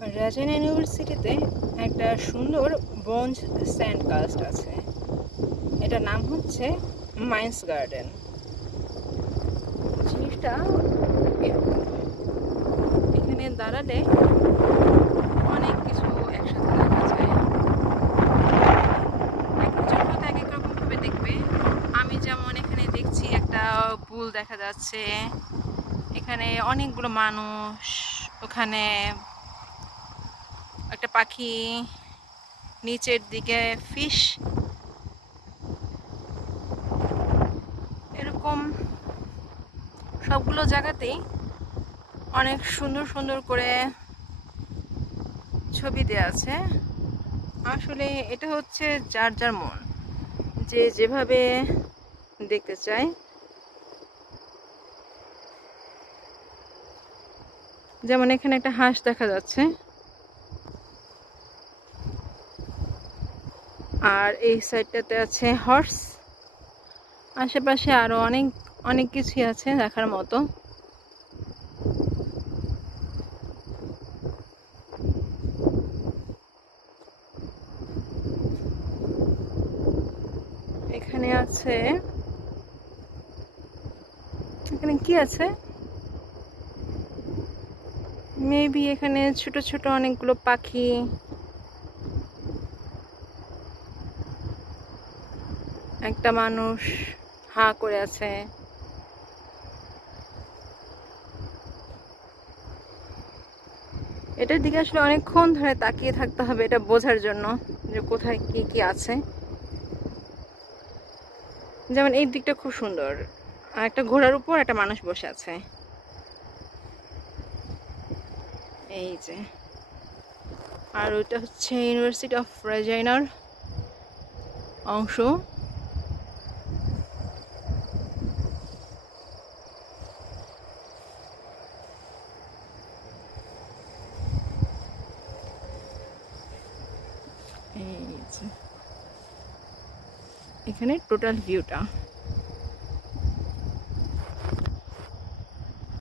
রাজশাহী ইউনিভার্সিটিতে একটা সুন্দর ব্রোঞ্জ স্যান্ড কাস্ট আছে। এটার নাম হচ্ছে মাইন্স গার্ডেন। জিনিসটা এরকম, এখানে দাঁড়ালে অনেক কিছু একসাথে দেখা যায়। একজন হয়তো এক এক রকম ভাবে দেখবে। আমি যেমন এখানে দেখছি একটা পুল দেখা যাচ্ছে, এখানে অনেকগুলো মানুষ, ওখানে একটা পাখি, নিচের দিকে ফিশ, এরকম সবগুলো জায়গাতেই অনেক সুন্দর সুন্দর করে ছবি দেয়া আছে। আসলে এটা হচ্ছে যার যার মন, যে যেভাবে দেখতে চায়। যেমন এখানে একটা হাঁস দেখা যাচ্ছে, আর এই সাইডটাতে আছে হর্স। আশেপাশে আরো অনেক অনেক কিছুই আছে দেখার মতো। এখানে আছে, এখানে কি আছে, মেবি এখানে ছোট ছোট অনেকগুলো পাখি, একটা মানুষ হা করে আছে। এটার দিকে আসলে অনেকক্ষণ ধরে তাকিয়ে থাকতে হবে এটা বোঝার জন্য যে কোথায় কি কি আছে। যেমন এই দিকটা খুব সুন্দর, আর একটা ঘোড়ার উপর একটা মানুষ বসে আছে। এই যে, আর ওইটা হচ্ছে ইউনিভার্সিটি অফ রাজশাহীর অংশ। এই যে এখানে টোটাল ভিউটা।